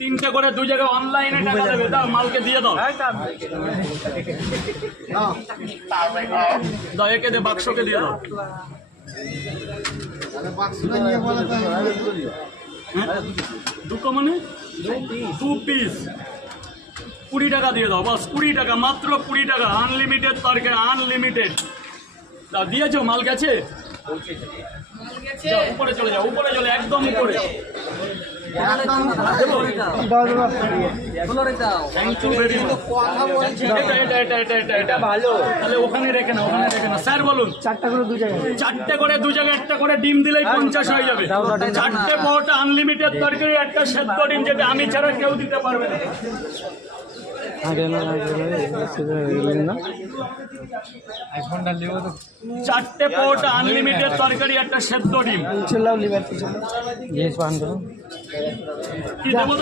তিনটে করে দু জায়গায় অনলাইনে টাকা দেবে, দাও মালকে দিয়ে দাও। দাও একে দে, বাক্সকে দিয়ে দাও। দুটো মানে 2 পিস 20 টাকা দিয়ে দাও, বাস 20 টাকা, মাত্র 20 টাকা। আনলিমিটেড তরকারি, আনলিমিটেড। তা দিয়েছো? মাল গেছে? যাও উপরে চলে যাও, উপরে চলে, একদম উপরে। ওখানে রেখে না, ওখানে রেখে না। স্যার বলুন। 4টে করে দু জায়গায় একটা করে ডিম দিলেই 50 হয়ে যাবে। 4টে পরোটা, আনলিমিটেড তরকারি, একটা সেদ্ধ ডিম, যেটা আমি ছাড়া কেউ দিতে পারবে না। 4টে পরোটা, আনলিমিটেড তরকারি, একটা সেদ্ধ ডিম। কি দেবো?